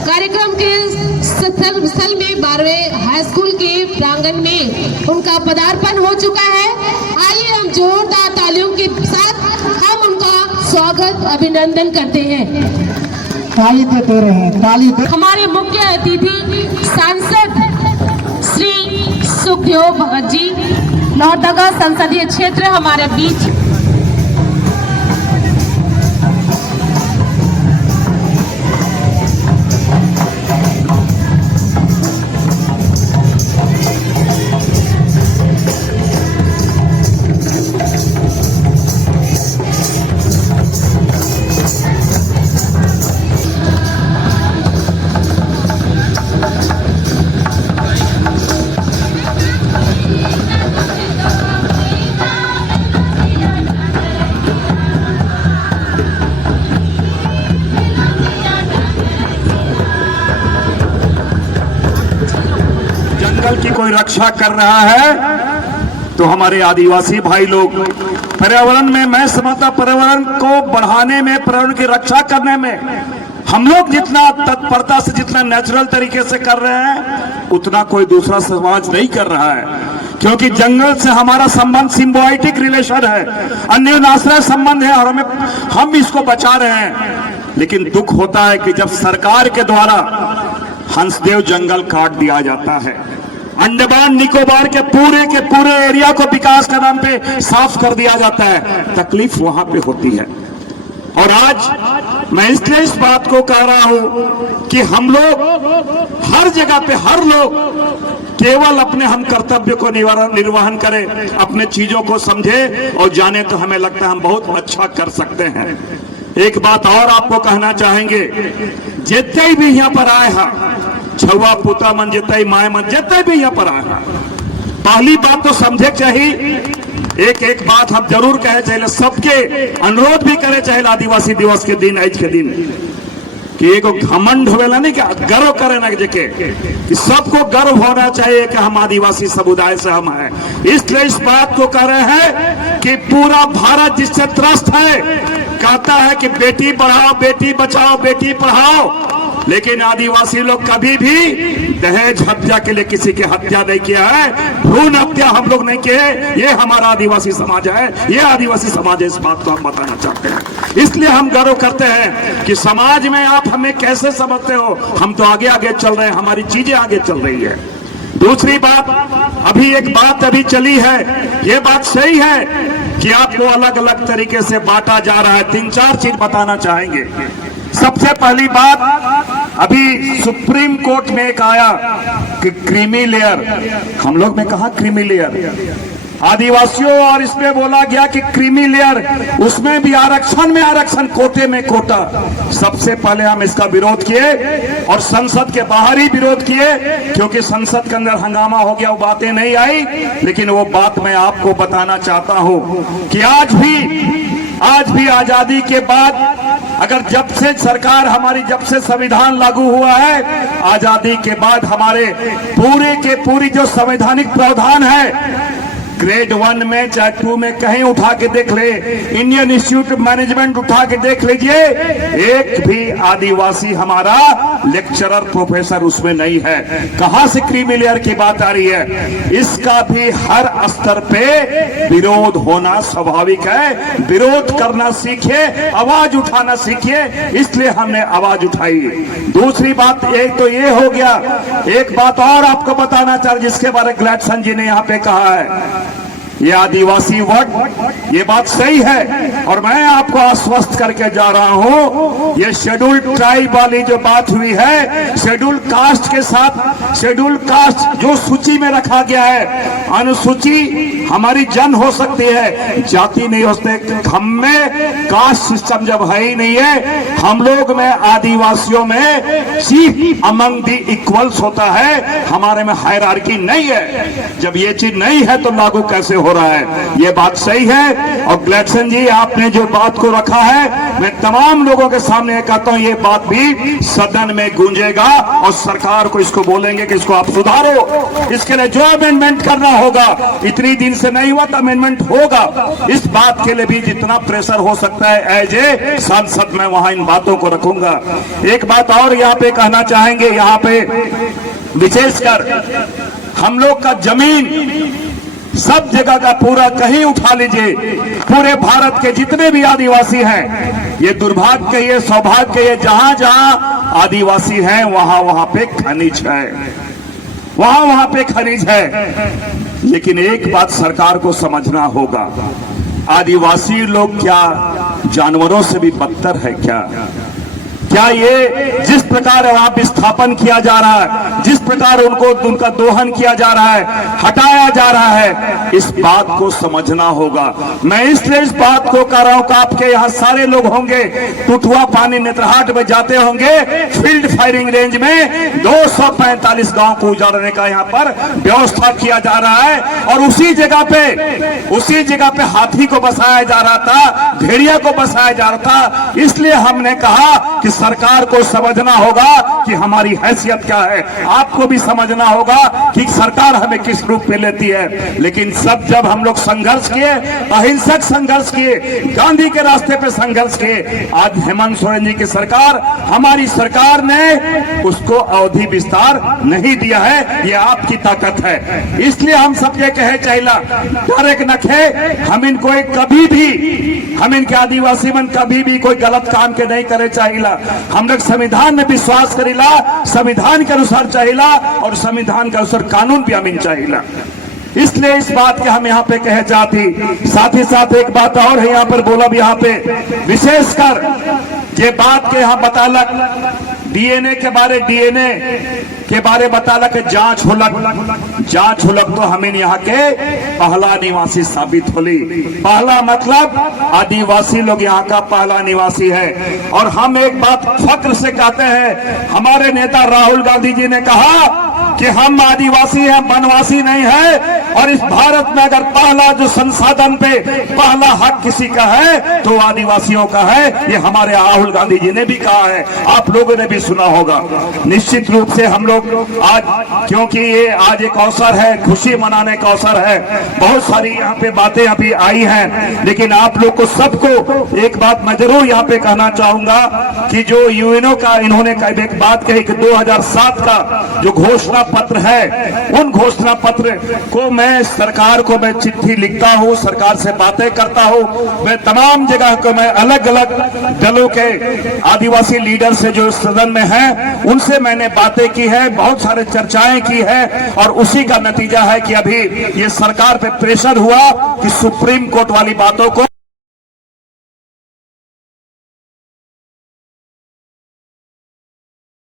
कार्यक्रम के स्थल में 12वें हाई स्कूल के प्रांगण में उनका पदार्पण हो चुका है। आइए हम जोरदार तालियों के साथ हम उनका स्वागत अभिनंदन करते हैं। ताली तो दे रहे हैं, ताली दे। हमारे मुख्य अतिथि सांसद श्री सुखदेव भगत जी, लोहरदगा संसदीय क्षेत्र हमारे बीच। जंगल की कोई रक्षा कर रहा है तो हमारे आदिवासी भाई लोग पर्यावरण में, मैं समझता पर्यावरण को बढ़ाने में, पर्यावरण की रक्षा करने में हम लोग जितना तत्परता से, जितना नेचुरल तरीके से कर रहे हैं उतना कोई दूसरा समाज नहीं कर रहा है। क्योंकि जंगल से हमारा संबंध सिम्बायोटिक रिलेशन है, अन्योन्याश्रय संबंध है और हम इसको बचा रहे हैं। लेकिन दुख होता है कि जब सरकार के द्वारा हंसदेव जंगल काट दिया जाता है, अंडमान निकोबार के पूरे एरिया को विकास के नाम पे साफ कर दिया जाता है, तकलीफ वहां पे होती है। और आज मैं इसलिए इस बात को कह रहा हूं कि हम लोग हर जगह पे, हर लोग केवल अपने हम कर्तव्य को निर्वहन करें, अपने चीजों को समझे और जाने, तो हमें लगता है हम बहुत अच्छा कर सकते हैं। एक बात और आपको कहना चाहेंगे, जितने भी यहाँ पर आए हैं, छुआ पुता मन जितने माए मन जितने भी यहाँ पर आए हैं, पहली बात तो समझे चाहिए, एक बात हम जरूर कहे चाहिए, सबके अनुरोध भी करे चाहिए आदिवासी दिवस के दिन, आज के दिन, कि एक घमंड होवेला नहीं, कि गर्व करे ना जेके, कि सबको गर्व होना चाहिए कि हम आदिवासी समुदाय से हम हैं। इसलिए इस बात को कह रहे हैं कि पूरा भारत जिससे त्रस्त है, कहता है कि बेटी बढ़ाओ, बेटी बचाओ, बेटी पढ़ाओ, लेकिन आदिवासी लोग कभी भी दहेज हत्या के लिए किसी की हत्या नहीं किया है, भ्रूण हत्या हम लोग नहीं किए। ये हमारा आदिवासी समाज है, ये आदिवासी समाज है, इस बात को हम बताना चाहते हैं। इसलिए हम गर्व करते हैं कि समाज में आप हमें कैसे समझते हो, हम तो आगे आगे चल रहे हैं, हमारी चीजें आगे चल रही है। दूसरी बात, अभी एक बात अभी चली है, ये बात सही है कि आपको अलग अलग तरीके से बांटा जा रहा है। 3-4 चीज बताना चाहेंगे। सबसे पहली बात, अभी सुप्रीम कोर्ट में एक आया कि क्रीमी लेयर, हम लोग में कहा क्रीमी लेयर, आदिवासियों, और इसमें बोला गया कि क्रीमी लेयर, उसमें भी आरक्षण में आरक्षण, कोटे में कोटा। सबसे पहले हम इसका विरोध किए और संसद के बाहर ही विरोध किए, क्योंकि संसद के अंदर हंगामा हो गया, वो बातें नहीं आई। लेकिन वो बात मैं आपको बताना चाहता हूं कि आज भी आजादी के बाद, अगर जब से सरकार हमारी, जब से संविधान लागू हुआ है, आजादी के बाद हमारे पूरी जो संवैधानिक प्रावधान है, ग्रेड 1 में चाहे 2 में कहीं उठा के देख ले, इंडियन इंस्टीट्यूट ऑफ मैनेजमेंट उठा के देख लीजिए, एक भी आदिवासी हमारा लेक्चरर प्रोफेसर उसमें नहीं है। कहां से क्रीमी लेयर की बात आ रही है? इसका भी हर स्तर पे विरोध होना स्वाभाविक है। विरोध करना सीखिए, आवाज उठाना सीखिए, इसलिए हमने आवाज उठाई। दूसरी बात, एक तो ये हो गया, एक बात और आपको बताना चाह, जिसके बारे में ग्लैडसन जी ने यहाँ पे कहा है, ये आदिवासी वोट, ये बात सही है और मैं आपको आश्वस्त करके जा रहा हूं, ये शेड्यूल्ड ट्राइब वाली जो बात हुई है, शेड्यूल्ड कास्ट के साथ, शेड्यूल्ड कास्ट जो सूची में रखा गया है, अनुसूची हमारी जन हो सकती है, जाति नहीं हो सकते। हम में कास्ट सिस्टम जब है ही नहीं है, हम लोग में, आदिवासियों में चीफ अमंग दी इक्वल्स होता है, हमारे में हायरार्की नहीं है। जब ये चीज नहीं है तो लागू कैसे हो? हो रहा है। ये बात सही है और ग्लैडसन जी आपने जो बात को रखा है, मैं तमाम लोगों के सामने कहता हूं ये बात भी सदन में गूंजेगा और सरकार को इसको बोलेंगे कि इसको आप सुधारो। इसके लिए जो अमेंडमेंट करना होगा, इतनी दिन से नहीं हुआ तो अमेंडमेंट होगा। इस बात के लिए भी जितना प्रेशर हो सकता है एज ए सांसद मैं वहां इन बातों को रखूंगा। एक बात और यहाँ पे कहना चाहेंगे, यहाँ पे विशेषकर हम लोग का जमीन सब जगह का पूरा कहीं उठा लीजिए, पूरे भारत के जितने भी आदिवासी हैं, ये दुर्भाग्य ये सौभाग्य ये जहां जहां आदिवासी हैं वहां वहां पे खनिज है, वहां वहां पे खनिज है। लेकिन एक बात सरकार को समझना होगा, आदिवासी लोग क्या जानवरों से भी बदतर है क्या ये जिस प्रकार वहां विस्थापन किया जा रहा है, जिस प्रकार उनका दोहन किया जा रहा है, हटाया जा रहा है, इस बात को समझना होगा। मैं इसलिए इस बात को कह रहा हूं कि आपके यहाँ सारे लोग होंगे, टुटुआ पानी नेत्रहाट में जाते होंगे, फील्ड फायरिंग रेंज में 245 गांव को उजाड़ने का यहाँ पर व्यवस्था किया जा रहा है और उसी जगह पे हाथी को बसाया जा रहा था, भेड़िया को बसाया जा रहा था। इसलिए हमने कहा कि सरकार को समझना होगा कि हमारी हैसियत क्या है, आपको भी समझना होगा कि सरकार हमें किस रूप में लेती है। लेकिन सब जब हम लोग संघर्ष किए, अहिंसक संघर्ष किए, गांधी के रास्ते पे संघर्ष किए, आज हेमंत सोरेन जी की सरकार, हमारी सरकार ने उसको अवधि विस्तार नहीं दिया है। ये आपकी ताकत है। इसलिए हम सबके कहे चाहिला डर नखे, हम इनको कभी भी, हम इनके आदिवासी मन कभी भी कोई गलत काम के नहीं करे चाहिला। हम लोग संविधान में विश्वास करीला, संविधान के अनुसार चाहिला और संविधान के अनुसार कानून भी अमीन चाहिला। इसलिए इस बात के हम यहाँ पे कहे जाती। साथ ही साथ एक बात और है यहाँ पर बोला भी, यहाँ पे विशेषकर ये बात के यहाँ बतालक डीएनए के बारे बतालक जांच होलक तो हमें यहाँ के पहला निवासी साबित होली। पहला मतलब आदिवासी लोग यहाँ का पहला निवासी है। और हम एक बात फक्र से कहते हैं, हमारे नेता राहुल गांधी जी ने कहा कि हम आदिवासी हैं, वनवासी नहीं है। और इस भारत में अगर पहला जो संसाधन पे पहला हक किसी का है तो आदिवासियों का है। ये हमारे राहुल गांधी जी ने भी कहा है, आप लोगों ने भी सुना होगा। निश्चित रूप से हम लोग आज, क्योंकि ये आज एक अवसर है, खुशी मनाने का अवसर है, बहुत सारी यहाँ पे बातें अभी आई हैं, लेकिन आप लोग को सबको एक बात मैं जरूर यहाँ पे कहना चाहूंगा कि जो यूएनओ का इन्होंने एक बात कही कि 2007 का जो घोषणा पत्र है, उन घोषणा पत्र को मैं सरकार को मैं चिट्ठी लिखता हूँ, सरकार से बातें करता हूँ। मैं तमाम जगह को मैं अलग अलग दलों के आदिवासी लीडर से जो सदन में हैं उनसे मैंने बातें की है, बहुत सारे चर्चाएं की है और उसी का नतीजा है कि अभी ये सरकार पे प्रेशर हुआ कि सुप्रीम कोर्ट वाली बातों को